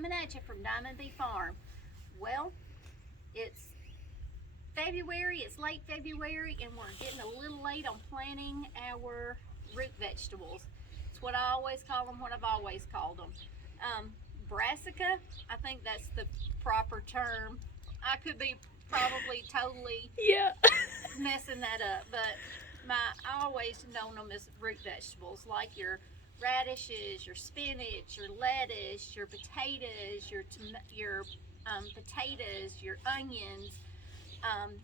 coming at you from Diamond Bee Farm. Well, it's February, it's late February, and we're getting a little late on planting our root vegetables. It's what I always call them, what I've always called them. Brassica, I think that's the proper term. I could be probably totally messing that up, but I always known them as root vegetables, like your radishes, your spinach, your lettuce, your potatoes, your potatoes, your onions,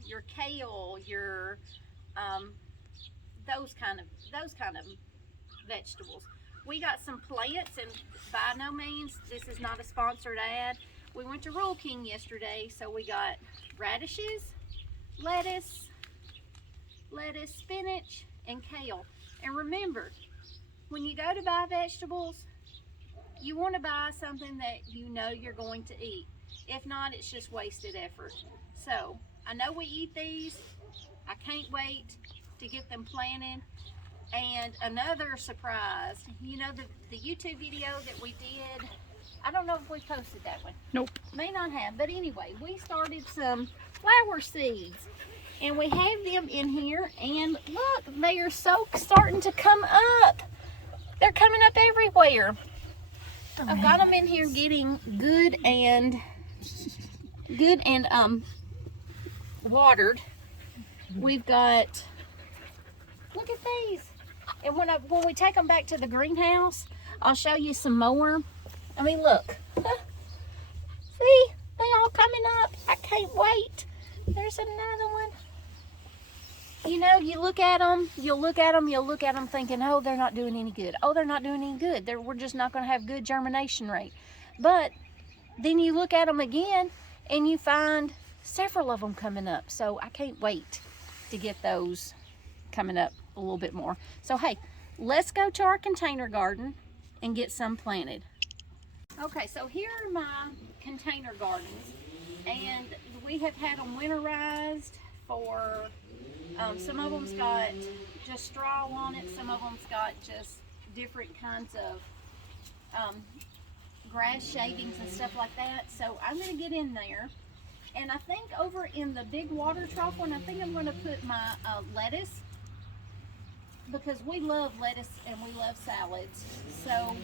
your kale, your those kind of vegetables. We got some plants, and by no means this is not a sponsored ad. We went to Rural King yesterday, so we got radishes, lettuce, spinach, and kale. And remember, when you go to buy vegetables, you want to buy something that you know you're going to eat. If not, it's just wasted effort. So I know we eat these. I can't wait to get them planted. And another surprise, you know, the YouTube video that we did, I don't know if we posted that one. Nope. May not have, but anyway, we started some flower seeds, and we have them in here, and look, they are so starting to come up. They're coming up everywhere. I've got them in here getting good and watered. We've got, look at these. And when we take them back to the greenhouse, I'll show you some more. I mean, look. See, they all coming up. I can't wait. There's another one. You know, you'll look at them thinking, oh, they're not doing any good. Oh, they're not doing any good. We're just not going to have good germination rate. But then you look at them again, and you find several of them coming up. So I can't wait to get those coming up a little bit more. So hey, let's go to our container garden and get some planted. Okay, so here are my container gardens, and we have had them winterized for, some of them's got just straw on it, some of them's got just different kinds of grass shavings and stuff like that. So I'm going to get in there, and I think over in the big water trough one, I think I'm going to put my lettuce, because we love lettuce and we love salads. So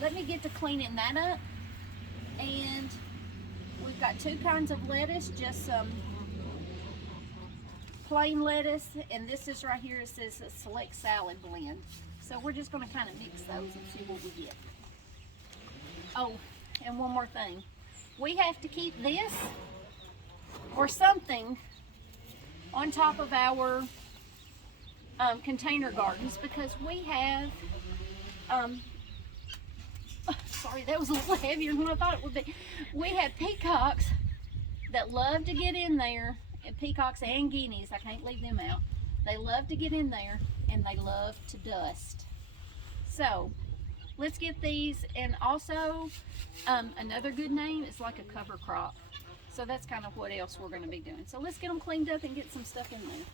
let me get to cleaning that up. And we've got two kinds of lettuce, just some plain lettuce, and this is right here, it says a select salad blend. So we're just going to kind of mix those and see what we get. Oh, and one more thing. We have to keep this or something on top of our container gardens, because we have sorry, that was a little heavier than I thought it would be. We have peacocks that love to get in there, and peacocks and guineas, I can't leave them out. They love to get in there, and they love to dust. So let's get these. And also another good name is like a cover crop. So that's kind of what else we're going to be doing. So let's get them cleaned up and get some stuff in there.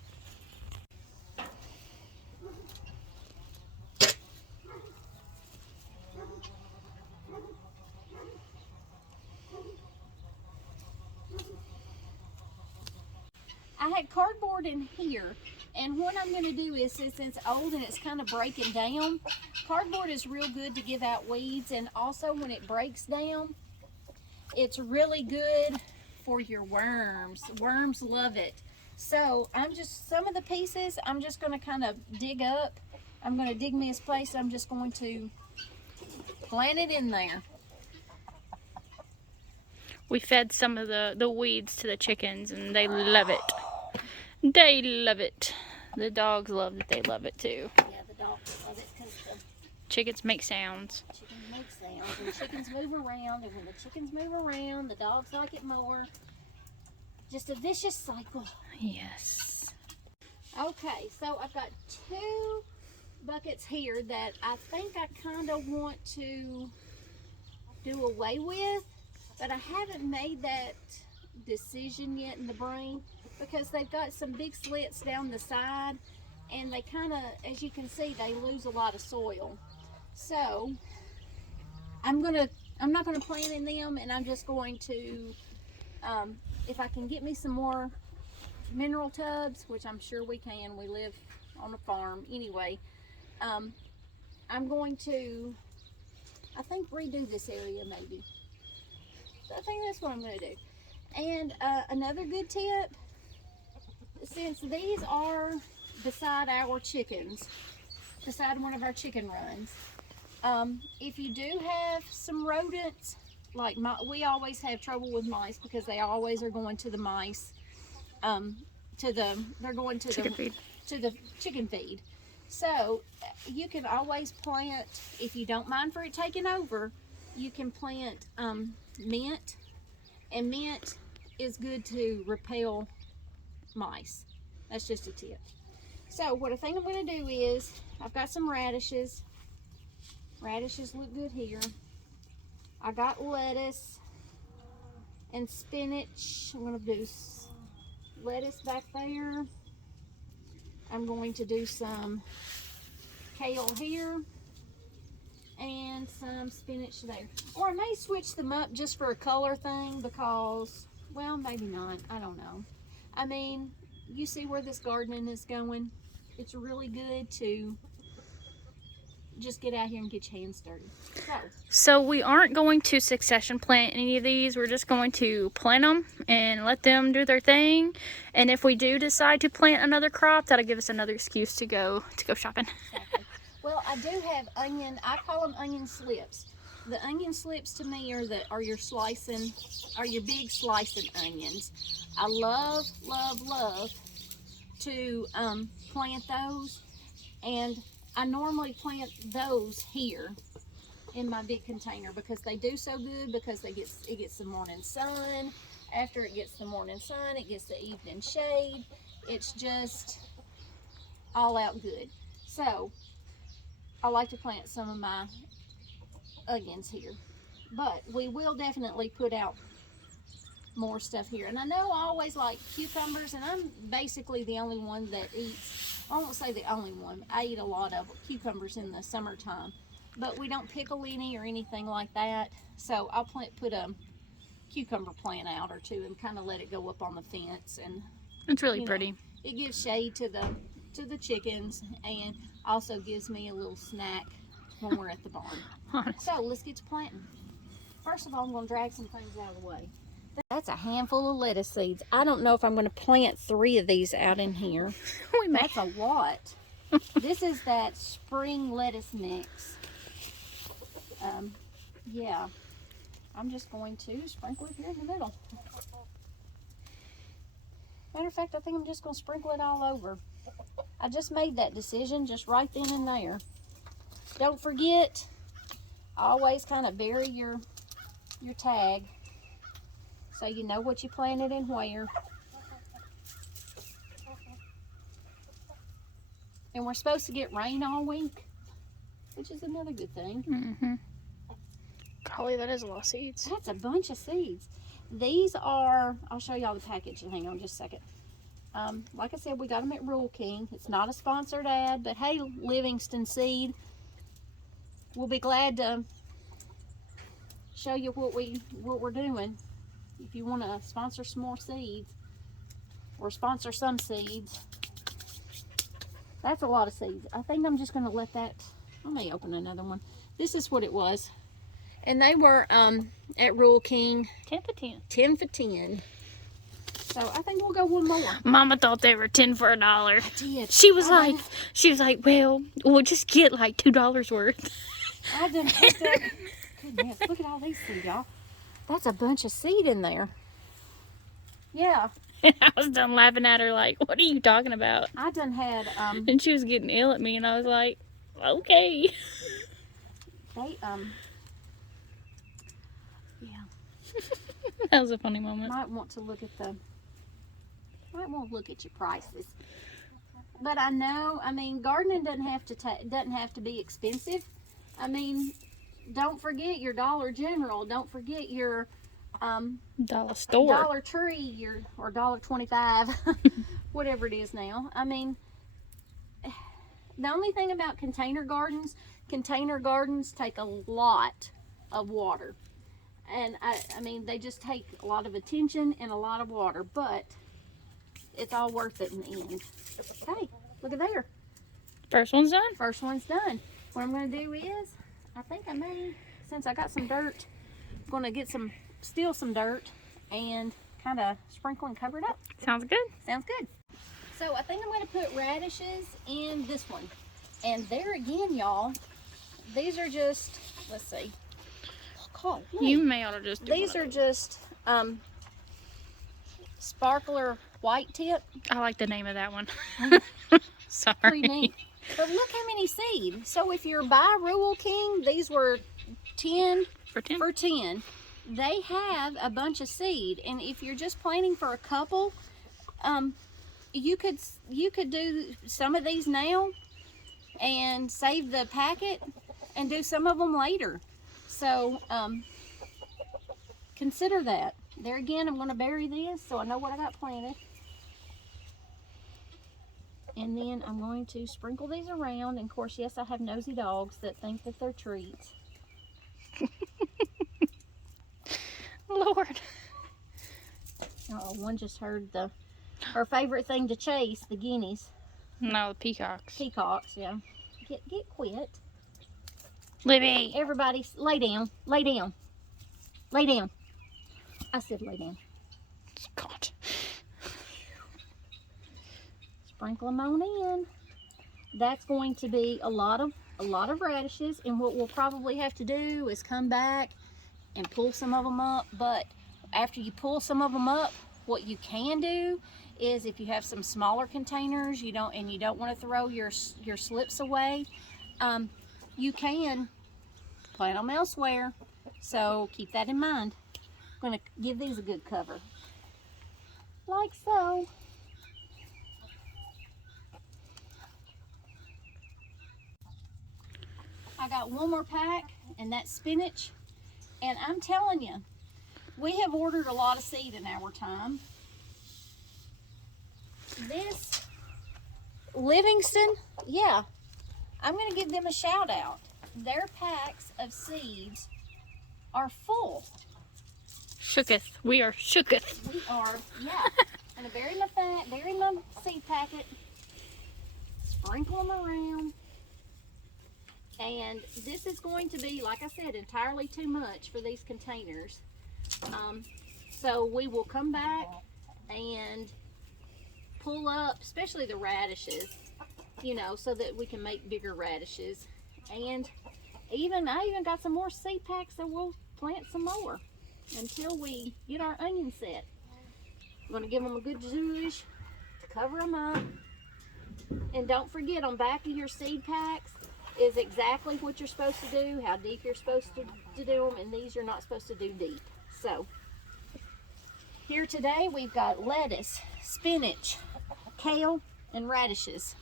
I had cardboard in here, and what I'm going to do is, since it's old and it's kind of breaking down, cardboard is real good to give out weeds, and also when it breaks down, it's really good for your worms. Worms love it. So some of the pieces, I'm just going to kind of dig up. I'm going to dig me a place. I'm just going to plant it in there. We fed some of the weeds to the chickens, and they love it. They love it. The dogs love it. They love it too. Yeah, the dogs love it because the chickens make sounds. Chickens make sounds, and the chickens move around, and when the chickens move around, the dogs like it more. Just a vicious cycle. Yes. Okay, so I've got two buckets here that I think I kind of want to do away with, but I haven't made that decision yet in the brain, because they've got some big slits down the side, and they kind of, as you can see, they lose a lot of soil. So I'm going to I'm not going to plant in them, and I'm just going to, if I can get me some more mineral tubs, which I'm sure we can, we live on a farm anyway, I'm going to, I think, redo this area maybe. So I think that's what I'm going to do. And another good tip, since these are beside our chickens, beside one of our chicken runs, if you do have some rodents, like we always have trouble with mice because they always are going to the mice, they're going to the chicken feed. So you can always plant, if you don't mind for it taking over, you can plant mint, and mint is good to repel mice. That's just a tip. So what I think I'm going to do is, I've got some radishes. Radishes look good here. I got lettuce and spinach. I'm going to do lettuce back there. I'm going to do some kale here and some spinach there. Or I may switch them up just for a color thing because, well, maybe not. I don't know. I mean, you see where this gardening is going. It's really good to just get out here and get your hands dirty. So we aren't going to succession plant any of these. We're just going to plant them and let them do their thing. And if we do decide to plant another crop, that'll give us another excuse to go shopping. Exactly. Well, I do have onion. I call them onion slips. The onion slips to me are your big slicing onions. I love to plant those, and I normally plant those here in my big container because they do so good, because it gets the morning sun. After it gets the morning sun, it gets the evening shade. It's just all out good. So I like to plant some of my onions here, but we will definitely put out more stuff here. And I know I always like cucumbers, and I'm basically the only one that eats, I won't say the only one, I eat a lot of cucumbers in the summertime, but we don't pickle any or anything like that. So I'll put a cucumber plant out or two and kind of let it go up on the fence, and it's really pretty. It gives shade to the chickens, and also gives me a little snack when we're at the barn. So let's get to planting. First of all, I'm going to drag some things out of the way. That's a handful of lettuce seeds. I don't know if I'm going to plant 3 of these out in here. That's a lot. This is that spring lettuce mix. Yeah, I'm just going to sprinkle it here in the middle. Matter of fact, I think I'm just going to sprinkle it all over. I just made that decision just right then and there. Don't forget, always kind of bury your tag so you know what you planted and where. And we're supposed to get rain all week, which is another good thing. Mm-hmm. Golly, that is a lot of seeds. That's a bunch of seeds. These are, I'll show y'all the package. Hang on just a second. Like I said, we got them at Rural King. It's not a sponsored ad, but hey, Livingston Seed, we'll be glad to show you what we're doing. If you want to sponsor some more seeds, or sponsor some seeds. That's a lot of seeds. I think I'm just going to let that, I may open another one. This is what it was. And they were at Rural King. 10 for 10. 10 for 10. So I think we'll go one more. Mama thought they were 10 for $1. I did. She was like, well, we'll just get like $2 worth. I done picked up. Goodness, look at all these seeds, y'all. That's a bunch of seed in there. Yeah. And I was done laughing at her like, what are you talking about? I done had and she was getting ill at me, and I was like, okay. They That was a funny moment. Might want to look at your prices. But I know, I mean, gardening doesn't have to be expensive. I mean, don't forget your Dollar General. Don't forget your Dollar Store, Dollar Tree, or $1.25, whatever it is now. I mean, the only thing about container gardens take a lot of water. And I mean, they just take a lot of attention and a lot of water, but it's all worth it in the end. Hey, look at there. First one's done. First one's done. What I'm going to do is, I think I may, since I got some dirt, I'm going to get steal some dirt and kind of sprinkle and cover it up. Sounds good. Sounds good. So I think I'm going to put radishes in this one. And there again, y'all, these are just, let's see. Oh, You may ought to just do these are just sparkler white tip. I like the name of that one. Sorry. Pretty neat. But look how many seed. So if you're by Rural King, these were 10 For 10. for 10. They have a bunch of seed, and if you're just planting for a couple, you could do some of these now and save the packet and do some of them later. So consider that. There again, I'm going to bury this so I know what I got planted. And then I'm going to sprinkle these around. And of course, yes, I have nosy dogs that think that they're treats. Lord. Oh, one just heard her favorite thing to chase, the guineas. No, the peacocks. Peacocks, yeah. Get quit. Libby. Everybody, lay down. Lay down. Lay down. I said lay down. God. Sprinkle them on in. That's going to be a lot of radishes, and what we'll probably have to do is come back and pull some of them up. But after you pull some of them up, what you can do is, if you have some smaller containers, you don't want to throw your slips away, you can plant them elsewhere. So keep that in mind. I'm going to give these a good cover, like so. I got one more pack, and that's spinach. And I'm telling you, we have ordered a lot of seed in our time. This Livingston, yeah, I'm going to give them a shout out. Their packs of seeds are full. Shooketh. We are shooketh. We are, yeah. I'm going to bury my seed packet, sprinkle them around. And this is going to be, like I said, entirely too much for these containers. So we will come back and pull up, especially the radishes, you know, so that we can make bigger radishes. And I even got some more seed packs that we'll plant some more until we get our onions set. I'm going to give them a good zhuzh, cover them up. And don't forget, on back of your seed packs is exactly what you're supposed to do, how deep you're supposed to do them, and these you're not supposed to do deep. So here today we've got lettuce, spinach, kale, and radishes.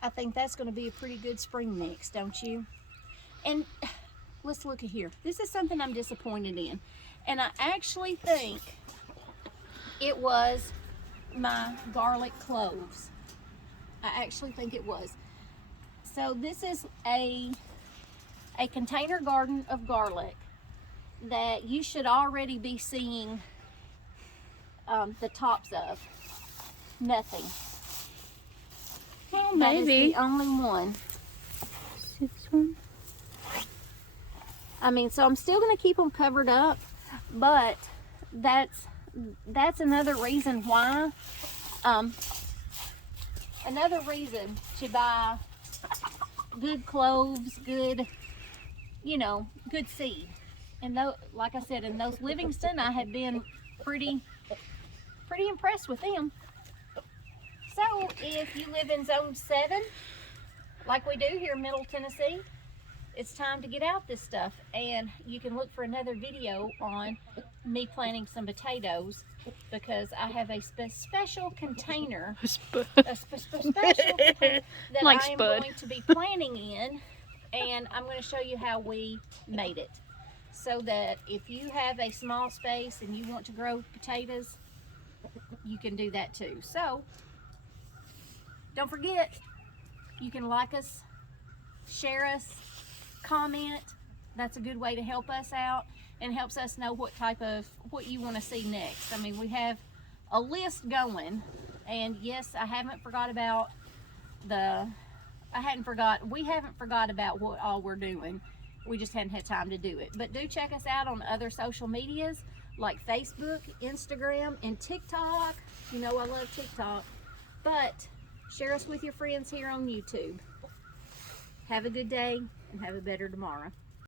I think that's going to be a pretty good spring mix, don't you? And let's look at here. This is something I'm disappointed in, and I actually think it was my garlic cloves. I actually think it was. So this is a container garden of garlic that you should already be seeing the tops of. Nothing. Well, That is maybe. the only one. This one. I mean, so I'm still going to keep them covered up, but that's another reason why. Another reason to buy good cloves, good, good seed. And like I said, in those Livingston, I have been pretty impressed with them. So if you live in Zone 7, like we do here in Middle Tennessee, it's time to get out this stuff. And you can look for another video on me planting some potatoes, because I have a special container, special container that Like I am Spud. going to be planting in, and I'm going to show you how we made it, so that if you have a small space and you want to grow potatoes, you can do that too. So don't forget, you can like us, share us, comment, that's a good way to help us out and helps us know what you want to see next. I mean, we have a list going, and yes, we haven't forgot about what all we're doing. We just hadn't had time to do it. But do check us out on other social medias like Facebook, Instagram, and TikTok. You know I love TikTok. But share us with your friends here on YouTube. Have a good day and have a better tomorrow.